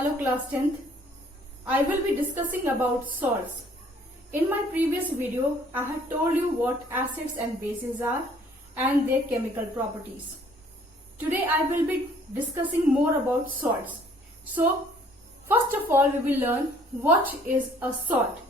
Hello class 10th. I will be discussing about salts. In my previous video, I had told you what acids and bases are and their chemical properties. Today I will be discussing more about salts. So, first of all, we will learn what is a salt.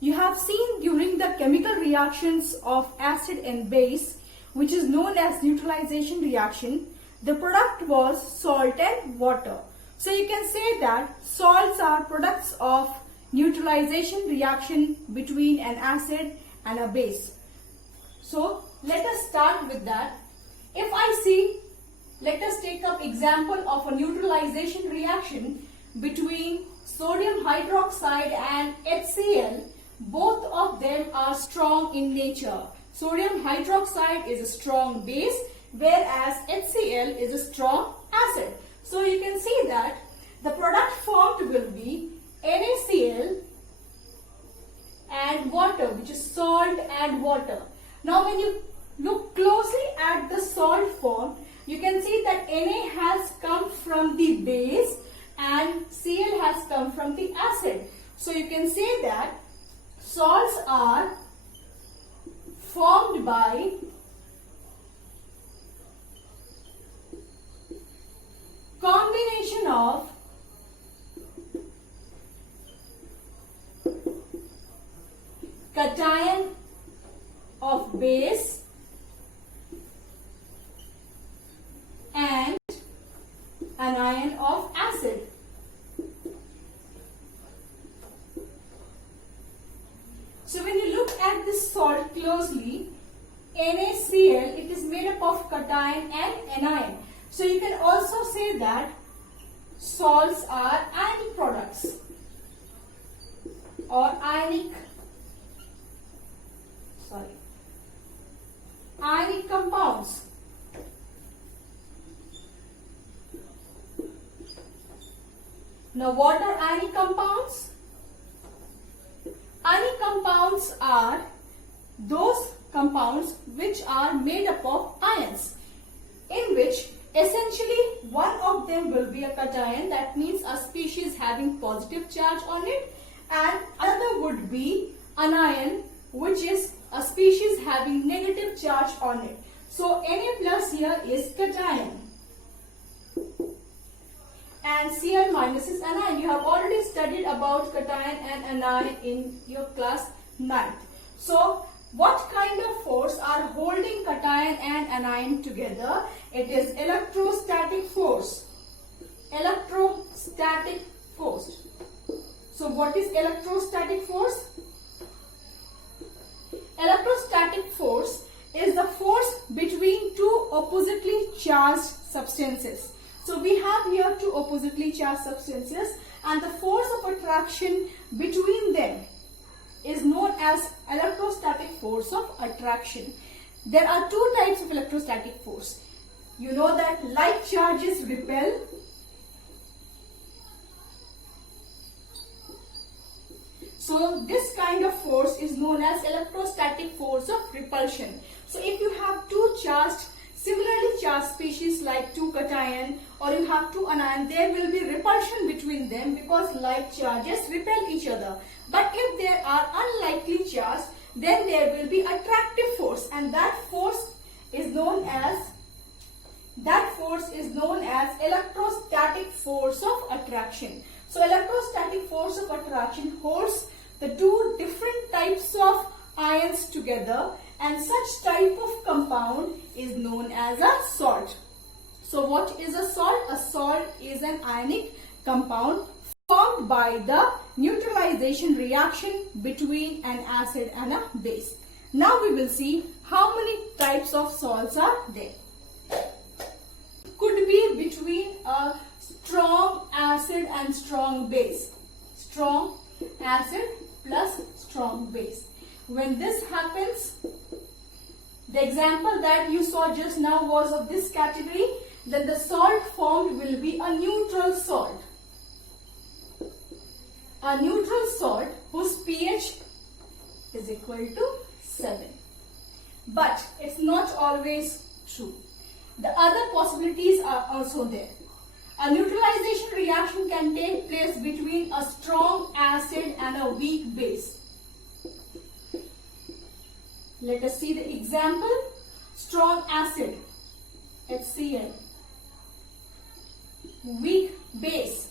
You have seen during the chemical reactions of acid and base, which is known as neutralization reaction, the product was salt and water. So you can say that salts are products of neutralization reaction between an acid and a base. So let us start with that. If I see, let us take up example of a neutralization reaction between sodium hydroxide and HCl. Both of them are strong in nature. Sodium hydroxide is a strong base, whereas HCl is a strong acid. So you can see that the product formed will be NaCl and water, which is salt and water. Now when you look closely at the salt form, you can see that Na has come from the base and Cl has come from the acid. So you can say that salts are formed by combination of cation of base and anion of acid. So when you look at this salt closely, NaCl, it is made up of cation and anion. So you can also say that salts are ionic products or ionic compounds. Now what are ionic compounds? Ionic compounds are those compounds which are made up of ions, in which essentially one of them will be a cation, that means a species having positive charge on it, and another would be anion, which is a species having negative charge on it. So Na plus here is cation and Cl minus is anion. You have already studied about cation and anion in your class 9th. So what kind of force are holding cation and anion together? It is electrostatic force. Electrostatic force. So what is electrostatic force? Electrostatic force is the force between two oppositely charged substances. So we have here two oppositely charged substances, and the force of attraction between them is known as electrostatic force of attraction. There are two types of electrostatic force. You know that like charges repel. So this kind of force is known as electrostatic force of repulsion. So if you have two charged, similarly charged species like two cation or you have two anion, there will be repulsion between them because like charges repel each other. But if there are unlikely charged, then there will be attractive force, and that force is known as electrostatic force of attraction. So electrostatic force of attraction holds the two different types of ions together, and such type of compound is known as a salt. So what is a salt? A salt is an ionic compound formed by the neutralization reaction between an acid and a base. Now we will see how many types of salts are there. Could be between a strong acid and strong base. Strong acid plus strong base. When this happens, the example that you saw just now was of this category, then the salt formed will be a neutral salt. A neutral salt whose pH is equal to 7. But it's not always true. The other possibilities are also there. A neutralization reaction can take place between a strong acid and a weak base. Let us see the example. Strong acid, HCl. Weak base,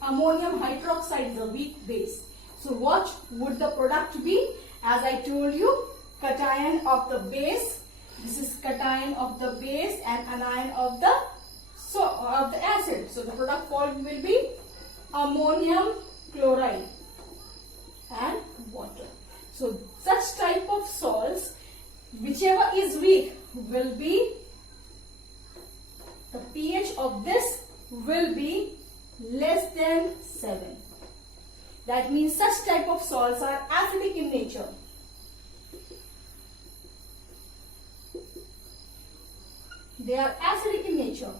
ammonium hydroxide is a weak base. So what would the product be? As I told you, cation of the base. This is cation of the base and anion of the acid. So the product formed will be ammonium chloride and water. So such type of salts, whichever is weak, will be the pH of this will be less than 7. That means such type of salts are acidic in nature. They are acidic in nature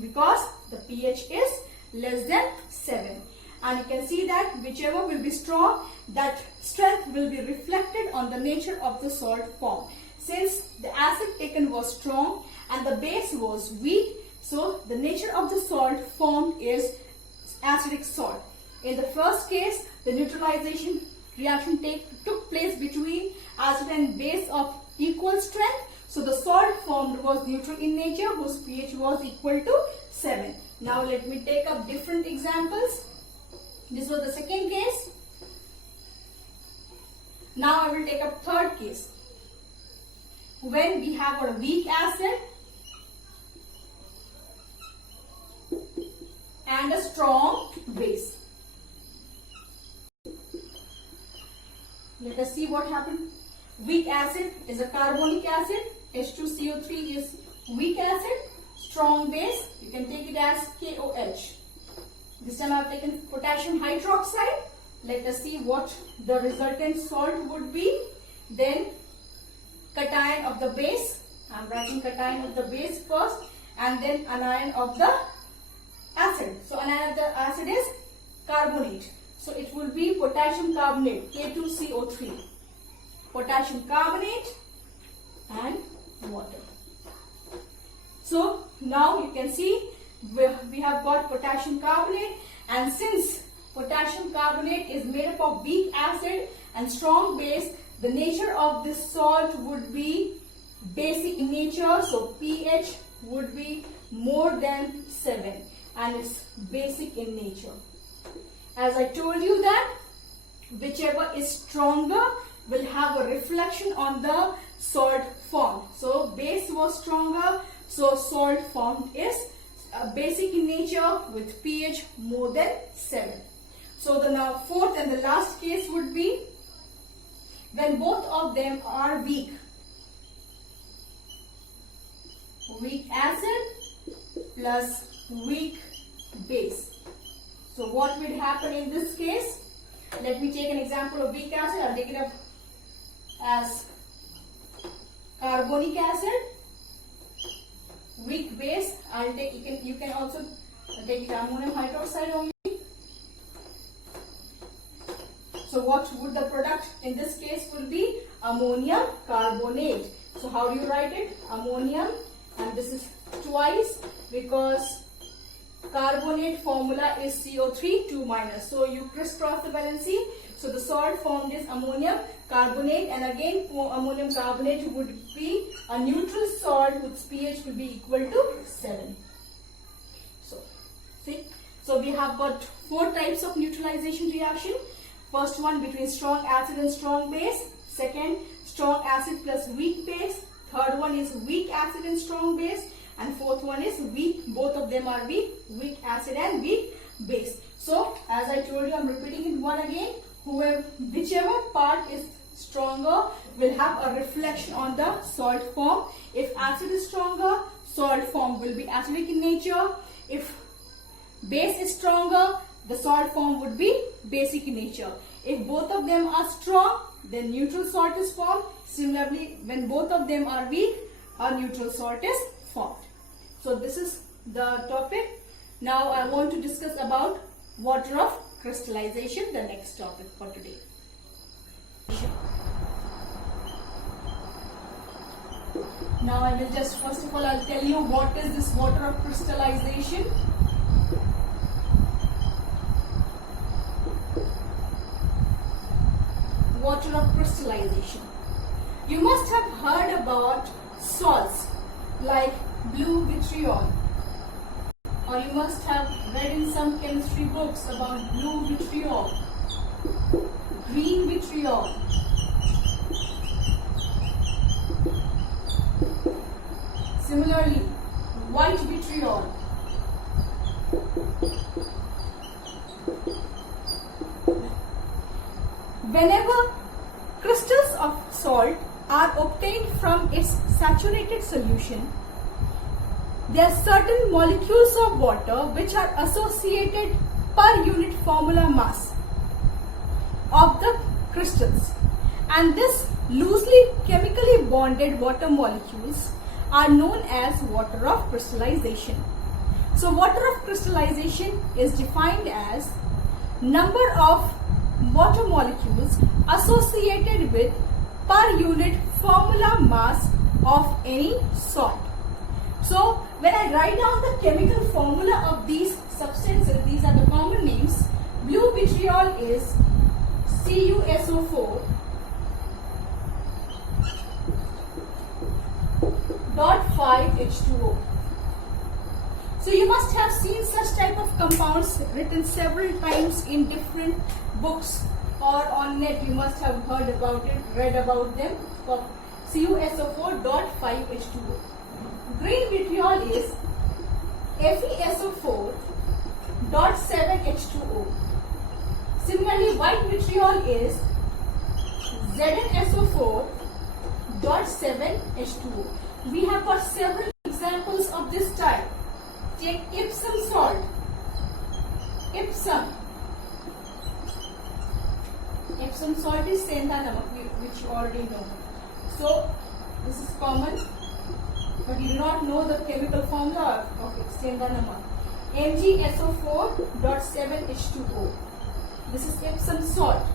because the pH is less than 7. And you can see that whichever will be strong, that strength will be reflected on the nature of the salt form. Since the acid taken was strong and the base was weak, so the nature of the salt formed is acidic salt. In the first case, the neutralization reaction took place between acid and base of equal strength. So the salt formed was neutral in nature, whose pH was equal to 7. Now let me take up different examples. This was the second case. Now I will take up third case. When we have a weak acid and a strong base. Let us see what happened. Weak acid is a carbonic acid. H2CO3 is weak acid. Strong base, you can take it as KOH. This time I have taken potassium hydroxide. Let us see what the resultant salt would be. Then cation of the base. I am writing cation of the base first, and then anion of the acid. So anion of the acid is carbonate. So it will be potassium carbonate, K2CO3. Potassium carbonate and water. So now you can see we have got potassium carbonate, and since potassium carbonate is made up of weak acid and strong base, the nature of this salt would be basic in nature. So pH would be more than 7 and it's basic in nature. As I told you that whichever is stronger will have a reflection on the salt formed. So base was stronger, so salt formed is basic in nature with pH more than 7. So the now fourth and the last case would be when both of them are weak. Weak acid plus weak base. So what will happen in this case? Let me take an example of weak acid. I'll take it up as carbonic acid. Weak base, I'll take you can also take it ammonium hydroxide only. So what would the product in this case will be? Ammonium carbonate. So how do you write it? Ammonium, and this is twice because carbonate formula is CO3 2 minus. So you crisscross the valency. So the salt formed is ammonium carbonate, and again ammonium carbonate would be a neutral salt whose pH will be equal to 7. So see, so we have got 4 types of neutralization reaction. First one between strong acid and strong base. Second, strong acid plus weak base. Third one is weak acid and strong base. And fourth one is weak, both of them are weak, weak acid and weak base. So as I told you, I am repeating it one again. Whichever part is stronger will have a reflection on the salt form. If acid is stronger, salt form will be acidic in nature. If base is stronger, the salt form would be basic in nature. If both of them are strong, then neutral salt is formed. Similarly, when both of them are weak, a neutral salt is formed. So this is the topic. Now I want to discuss about water of crystallization, the next topic for today. Now I will just, first of all, I'll tell you what is this water of crystallization. Water of crystallization. You must have heard about salts like blue vitriol, or you must have read in some chemistry books about blue vitriol, green vitriol, similarly white vitriol. Whenever crystals of salt are obtained from its saturated solution, there are certain molecules of water which are associated per unit formula mass of the crystals, and this loosely chemically bonded water molecules are known as water of crystallization. So water of crystallization is defined as number of water molecules associated with per unit formula mass of any salt. So when I write down the chemical formula of these substances, these are the common names. Blue vitriol is CuSO4 .5H2O. So you must have seen such type of compounds written several times in different books or on net. You must have heard about it, read about them. CuSO4 .5H2O. Green vitriol is FeSO4 .7H2O. Similarly, white vitriol is ZnSO4 .7H2O. We have got several examples of this type. Take Epsom salt. Epsom salt is Senda Namak, which you already know. So this is common, but you do not know the chemical formula of it. Senda Namak. MgSO4.7H2O. This is Epsom salt.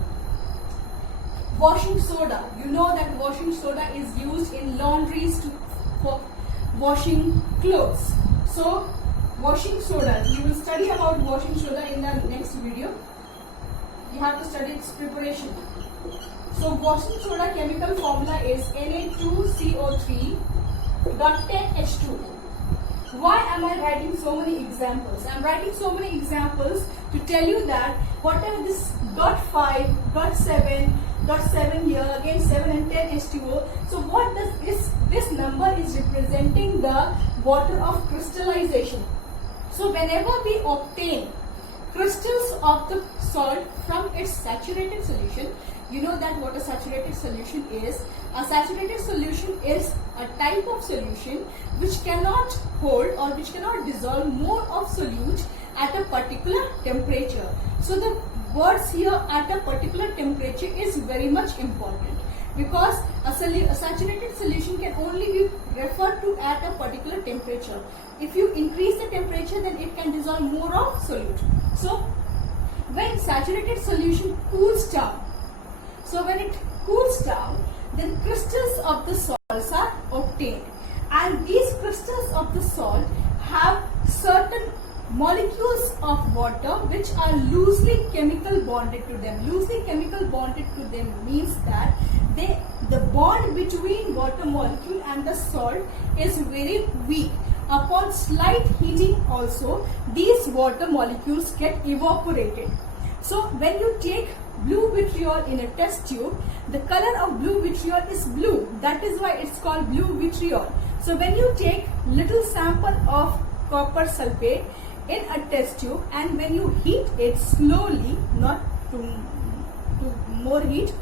Washing soda. You know that washing soda is used in laundries for washing clothes. So washing soda, you will study about washing soda in the next video. You have to study its preparation. So washing soda chemical formula is Na2CO3.10H2O. Why am I writing so many examples? I am writing so many examples to tell you that whatever this .5, .7, .7 here, again 7 and 10 H2O. So what does this number is representing the water of crystallization. So whenever we obtain crystals of the salt from its saturated solution, you know that what a saturated solution is. A saturated solution is a type of solution which cannot hold or which cannot dissolve more of solute at a particular temperature. So the words here at a particular temperature is very much important, because a saturated solution can only be referred to at a particular temperature. If you increase the temperature, then it can dissolve more of solute. So when saturated solution cools down, then crystals of the salts are obtained, and these crystals of the salt have certain molecules of water which are loosely chemical bonded to them. Loosely chemical bonded to them means that the bond between water molecule and the salt is very weak. Upon slight heating also, these water molecules get evaporated. So when you take blue vitriol in a test tube, the color of blue vitriol is blue. That is why it's called blue vitriol. So when you take little sample of copper sulfate in a test tube, and when you heat it slowly, not to more heat,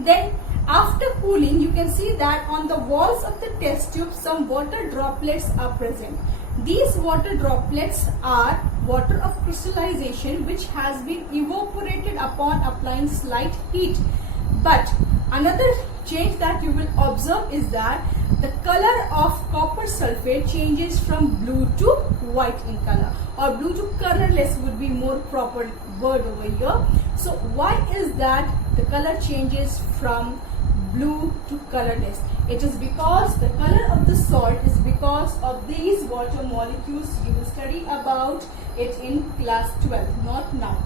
then after cooling, you can see that on the walls of the test tube some water droplets are present. These water droplets are water of crystallization which has been evaporated upon applying slight heat. But another change that you will observe is that the color of copper sulfate changes from blue to white in color, or blue to colorless would be more proper word over here. So why is that the color changes from blue to colorless? It is because the color of the salt is because of these water molecules. You will study about it in class 12, not now.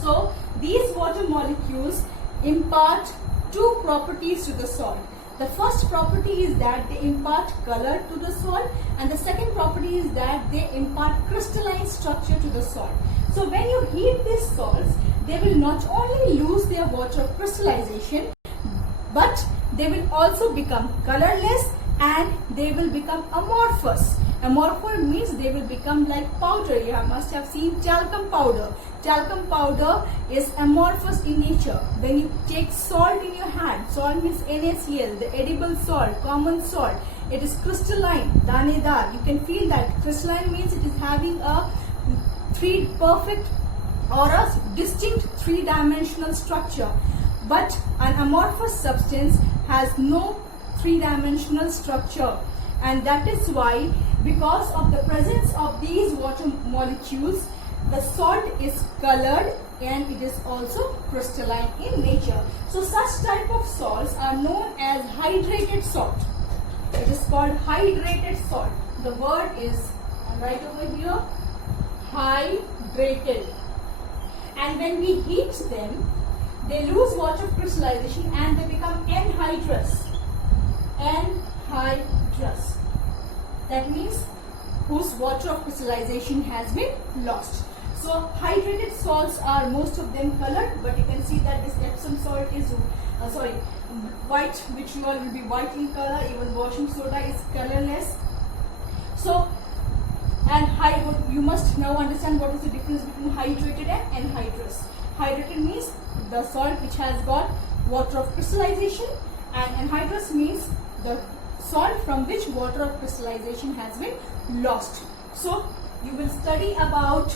So these water molecules impart two properties to the salt. The first property is that they impart color to the salt, and the second property is that they impart crystalline structure to the salt. So when you heat these salts, they will not only lose their water crystallization, but they will also become colorless and they will become amorphous. Amorphous means they will become like powder. You must have seen talcum powder. Talcum powder is amorphous in nature. When you take salt in your hand, salt means NaCl, the edible salt, common salt. It is crystalline, danedar. You can feel that. Crystalline means it is having a perfect or a distinct three-dimensional structure. But an amorphous substance has no three-dimensional structure, and that is why, because of the presence of these water molecules, the salt is colored and it is also crystalline in nature. So such type of salts are known as hydrated salt. It is called hydrated salt. The word is right over here, hydrated. And when we heat them, they lose water crystallization and they become anhydrous. Anhydrous. That means whose water of crystallization has been lost. So hydrated salts are most of them colored, but you can see that this Epsom salt is white, which will be white in color. Even washing soda is colorless. So, and you must now understand what is the difference between hydrated and anhydrous. Hydrated means the salt which has got water of crystallization, and anhydrous means the salt from which water of crystallization has been lost. So you will study about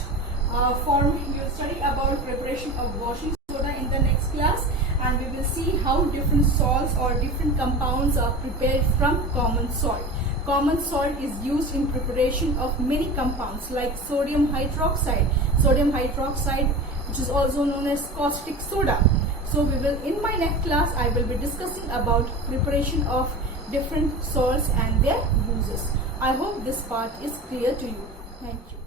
preparation of washing soda in the next class, and we will see how different salts or different compounds are prepared from common salt. Common salt is used in preparation of many compounds like sodium hydroxide, which is also known as caustic soda. So we will, in my next class, I will be discussing about preparation of different salts and their uses. I hope this part is clear to you. Thank you.